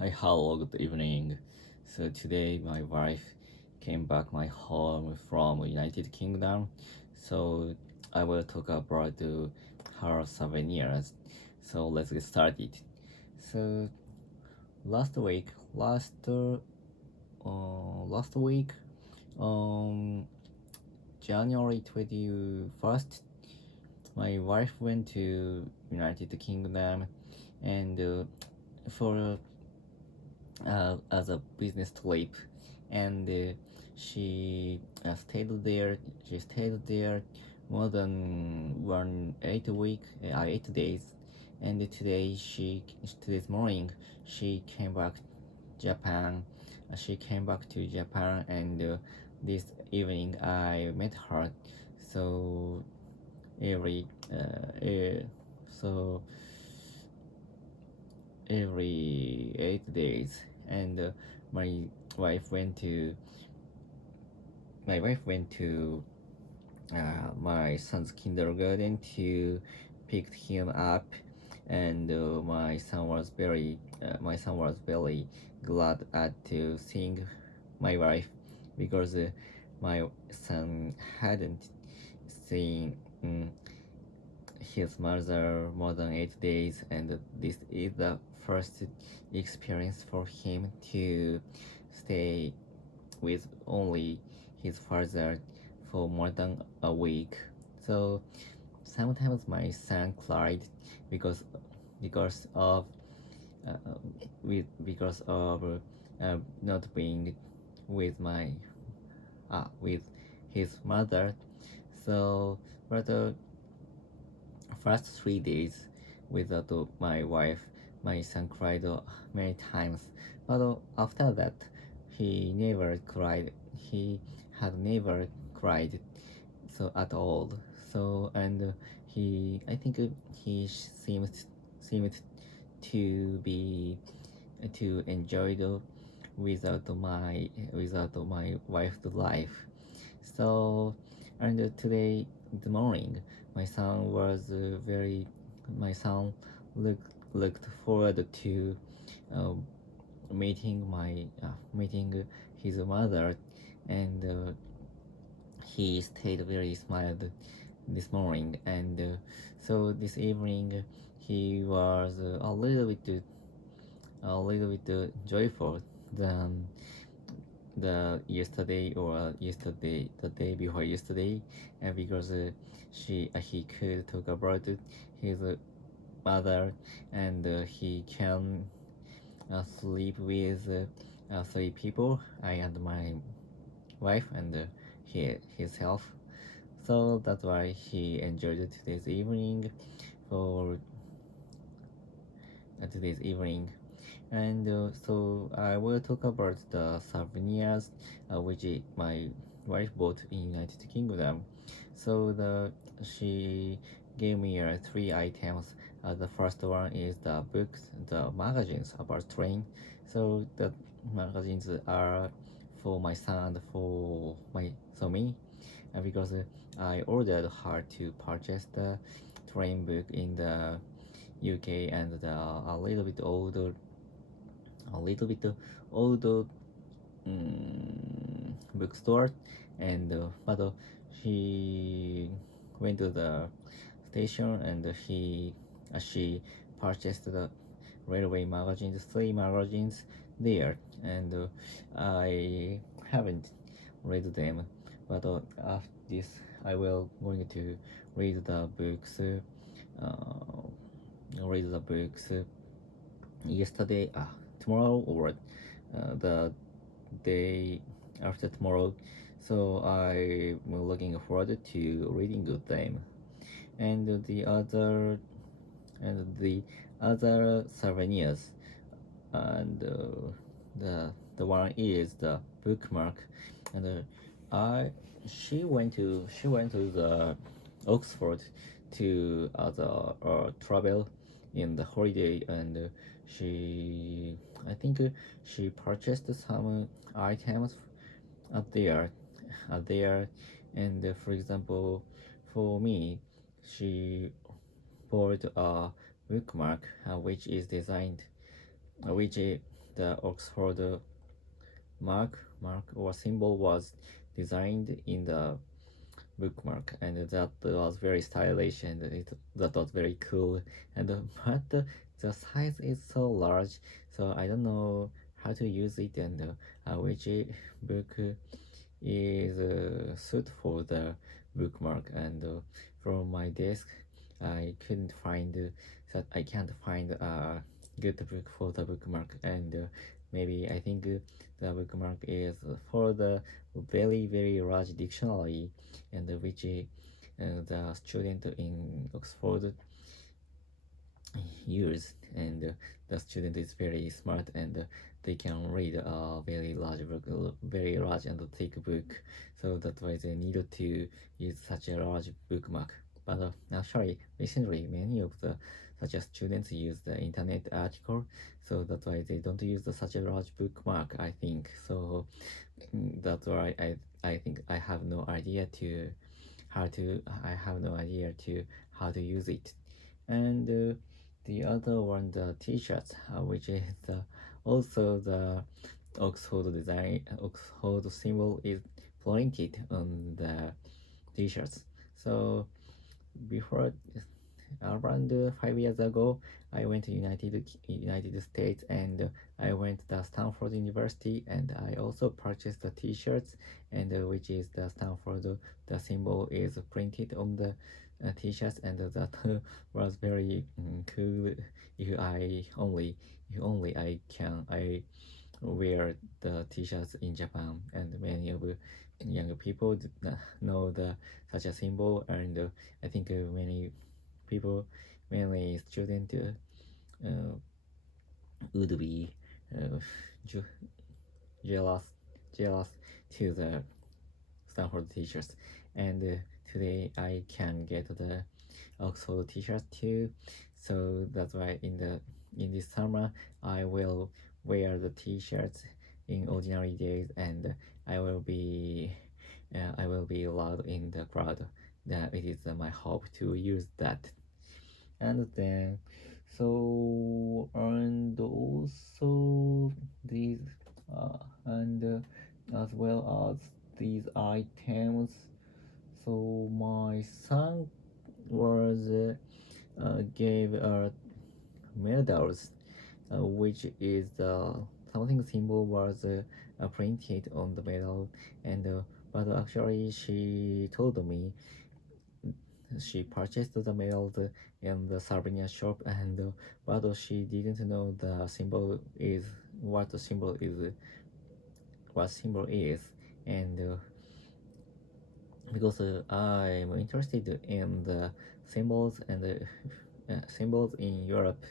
Hi, hello, good evening. So today my wife came back my home from United Kingdom. So I will talk about her souvenirs. So let's get started. So last week, last week, um, January 21st, my wife went to United Kingdom, and for as a business trip, and she stayed there more than 8 days, and today's morning she came back Japan. She came back to Japan, and this evening I met her. So every so every 8 days, and my wife went to my wife went to my son's kindergarten to pick him up, and my son was very glad at to seeing my wife, because my son hadn't seen his mother more than 8 days, and this is the first experience for him to stay with only his father for more than a week. So sometimes my son cried because because of uh, because of not being with with his mother. So but first 3 days without my wife, my son cried many times. But after that, he never cried. He had never cried so at all. So and I think he seemed to be to enjoy the without my wife's life. So, and today in the morning, my son was very. My son looked forward to uh, meeting his mother, and he stayed very smiled this morning, and so this evening he was a little bit joyful than the yesterday or yesterday the day before yesterday, because he could talk about his mother, and he can sleep with 3 people, I and my wife, and himself. So that's why he enjoyed today's evening for today's evening. And so I will talk about the souvenirs which my wife bought in United Kingdom. So she gave me 3 items. The first one is the books, the magazines about train. So the magazines are for my son and for me, because I ordered her to purchase the train book in the UK, and a little bit older bookstore, and but she went to the station, and she purchased the railway magazines, 3 magazines there, and I haven't read them, but after this I will going to read the books read the books yesterday, tomorrow, or the day after tomorrow. So I'm looking forward to reading them. And the other souvenirs, and the one is the bookmark, and I she went to the Oxford to the travel in the holiday, and she I think she purchased some items out there out there, and for example, for me, she bought a bookmark which is designed which the Oxford mark or symbol was designed in the bookmark, and that was very stylish, and that was very cool. And but the size is so large, so I don't know how to use it, and which book is suit for the bookmark. And from my desk I couldn't find that I can't find a good book for the bookmark. And maybe I think the bookmark is for the very large dictionary, and which the student in Oxford use. And the student is very smart, and they can read a very large book, very large and thick book, so that's why they needed to use such a large bookmark. But actually recently many of the such as students use the internet article, so that's why they don't use such a large bookmark, I think. So that's why I think I have no idea to how to use it. And the other one, the t-shirts, which is also the Oxford symbol is printed on the t-shirts. So before, around 5 years ago, I went to United States, and I went to Stanford University, and I also purchased the t-shirts, and which is the Stanford, the symbol is printed on the t-shirts, and that was very cool. If only I wear the t-shirts in Japan, and many of young people know the such a symbol. And I think many people, mainly students, would be uh, je- jealous jealous to the Stanford teachers. And today I can get the Oxford t-shirt too, so that's why in this summer I will wear the t-shirts in ordinary days, and I will be loud in the crowd. That it is my hope to use that. And then, so, and also these and as well as these items. So my son was gave medals, which is something symbol was printed on the medal. And but actually she told me she purchased the medals in the souvenir shop, and but she didn't know the symbol is what the symbol is what symbol is. And because I'm interested in the symbols and the symbols in Europe,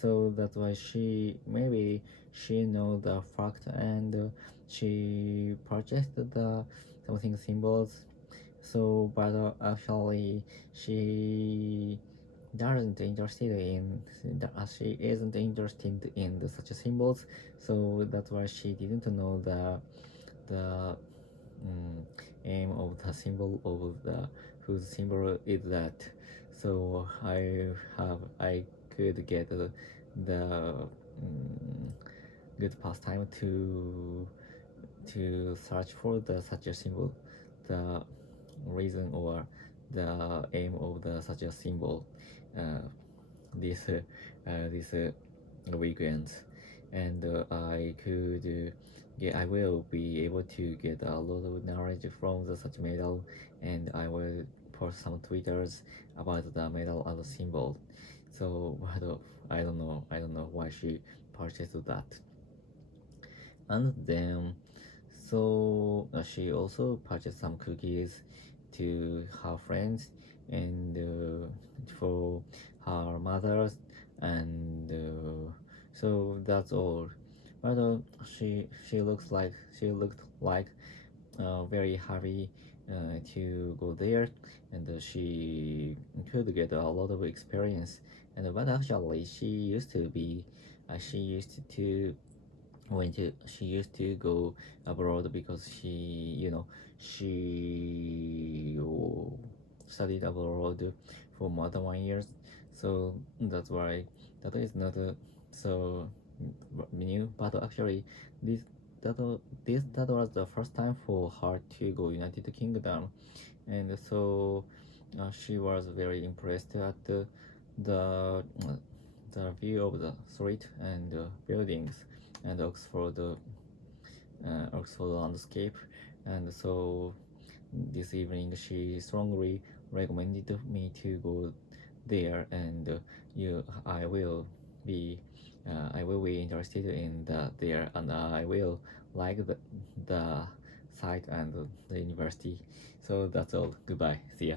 so that's why she know the fact, and she purchased the something symbols. So but actually she doesn't interested in she isn't interested in such symbols, so that's why she didn't know the mm, aim of the symbol of the whose symbol is that. So I could get the good pastime to search for the such a symbol, the reason or the aim of the such a symbol, uh, this weekend. And I will be able to get a lot of knowledge from the such medal, and I will post some twitters about the medal and the symbol. So but, I don't know why she purchased that. And then, so she also purchased some cookies to her friends, and for her mothers. And so that's all. But she looked like very happy to go there, and she could get a lot of experience. And but actually she used to she used to go abroad, because she studied abroad for more than 1 year. So that's why that is not so new, but actually this that was the first time for her to go United Kingdom, and so she was very impressed at the the view of the street and buildings and Oxford landscape, and so this evening she strongly recommended me to go there, and I will be interested in there, and I will like the site and the university. So that's all. Goodbye. See ya.